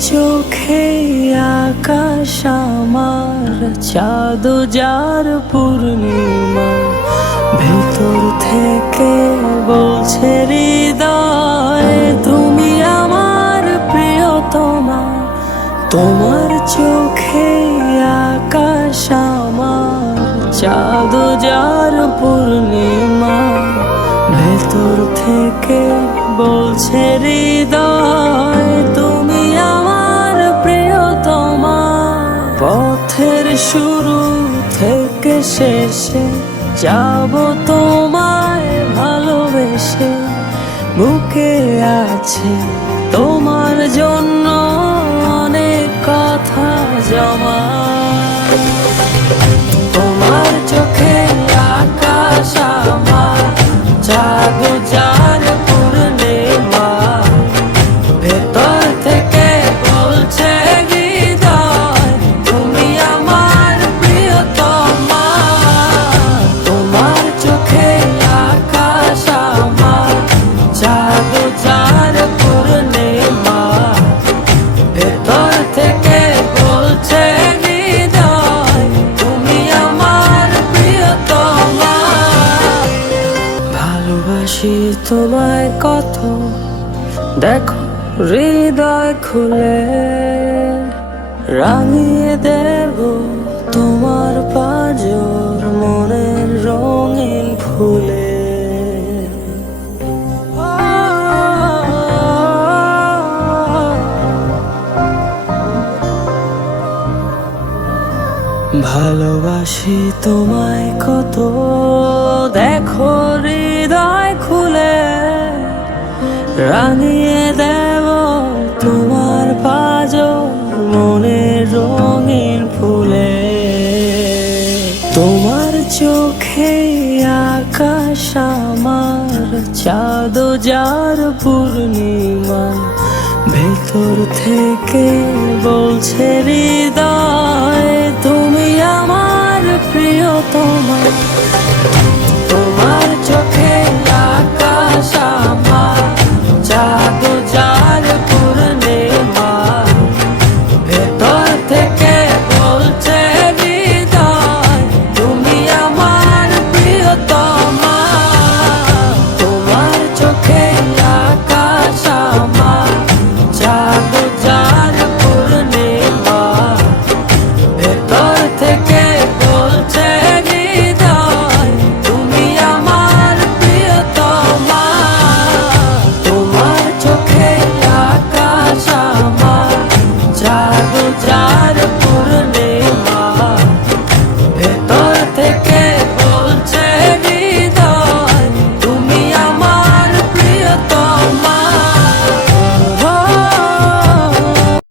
চোখে আকাশ আমার, চাঁদ যার পূর্ণিমা, ভেতর থেকে বলছে হৃদয় তুমি আমার প্রিয়তমা। তোমার চোখে আকাশ আমার, চাঁদ যার পূর্ণিমা, ভেতর থেকে বলছে হৃদয় তুমি আমার প্রিয়তমা। পথের শুরু থেকে শেষে যাব তোমায় ভালোবেসে, বুকে আছে তোমার জন্য অনেক কথা জমা। তোমার চোখে আকাশ আমার, চাঁদ যার পূর্ণিমা, ভেতর থেকে বলছে হৃদয় তুমি আমার প্রিয়তমা। তোমার চোখে আকাশ আমার, চাঁদ যার পূর্ণিমা, ভেতর থেকে বলছে হৃদয় তুমি আমার প্রিয়তমা। ভালোবাসি তোমায় কত, দেখো হৃদয় খুলে, রাঙিয়ে দেব তোমার পাঁজর মনের রঙিন ফুলে। ভালোবাসি তোমায় কত, দেখো হৃদয় খুলে, রাঙিয়ে দেব তোমার পাঁজর মনের রঙিন ফুলে। তোমার চোখে আকাশ আমার, চাঁদ যার পূর্ণিমা, ভেতর থেকে বলছে হৃদয় তুমি আমার প্রিয়তমা। তোমার চোখে আকাশ আমার, চাঁদ যার পূর্ণিমা, ভেতর থেকে বলছে হৃদয় তুমি আমার প্রিয়তমা। তোমার চোখে আকাশ আমার, চাঁদ যার